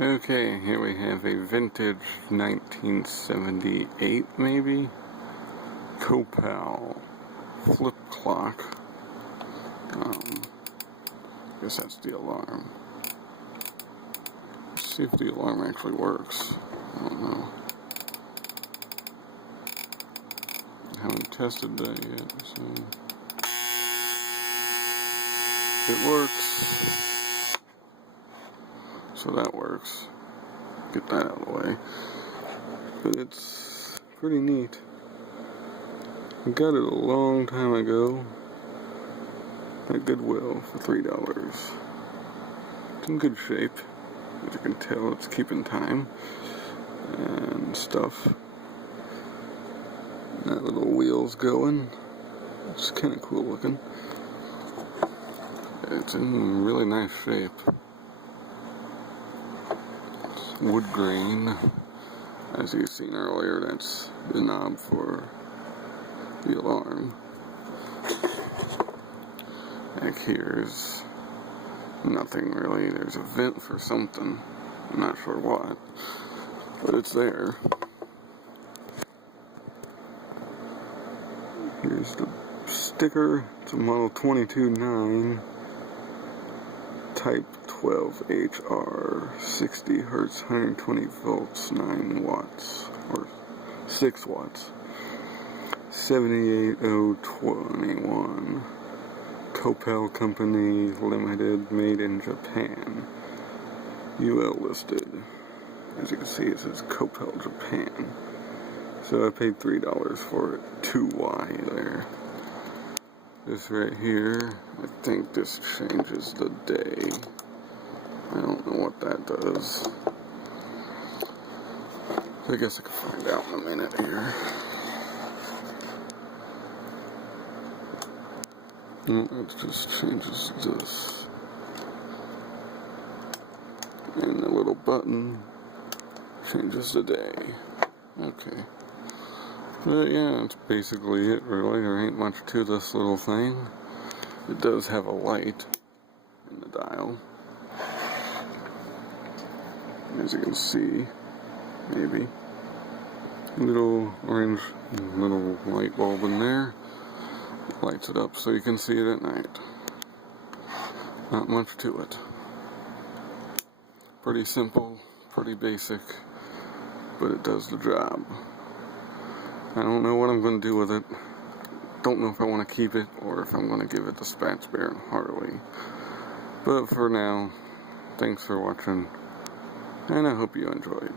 Okay, here we have a vintage 1978 maybe Copal flip clock. Guess that's the alarm. Let's see if the alarm actually works. I don't know. I haven't tested that yet, so it works. So that works. Get that out of the way. But it's pretty neat. I got it a long time ago at Goodwill for $3. It's in good shape. As you can tell, it's keeping time and stuff. And that little wheel's going. It's kind of cool looking. It's in really nice shape. Wood grain. As you've seen earlier, that's the knob for the alarm. Back here's nothing really. There's a vent for something. I'm not sure what, but it's there. Here's the sticker. It's a model 22.9 type 12HR, 60 hertz, 120 volts, 9 watts, or 6 watts. 78021. Copal Company Limited, made in Japan. UL listed. As you can see, it says Copal Japan. So I paid $3 for it. 2Y there. This right here, I think this changes the day. I don't know what that does. I guess I can find out in a minute here. No, it just changes this. And the little button changes the day. Okay. But yeah, that's basically it really. There ain't much to this little thing. It does have a light in the dial. As you can see, maybe. Little orange little light bulb in there. Lights it up so you can see it at night. Not much to it. Pretty simple, pretty basic, but it does the job. I don't know what I'm going to do with it. Don't know if I want to keep it or if I'm going to give it to Spats Bear and Harley. But for now, thanks for watching, and I hope you enjoyed.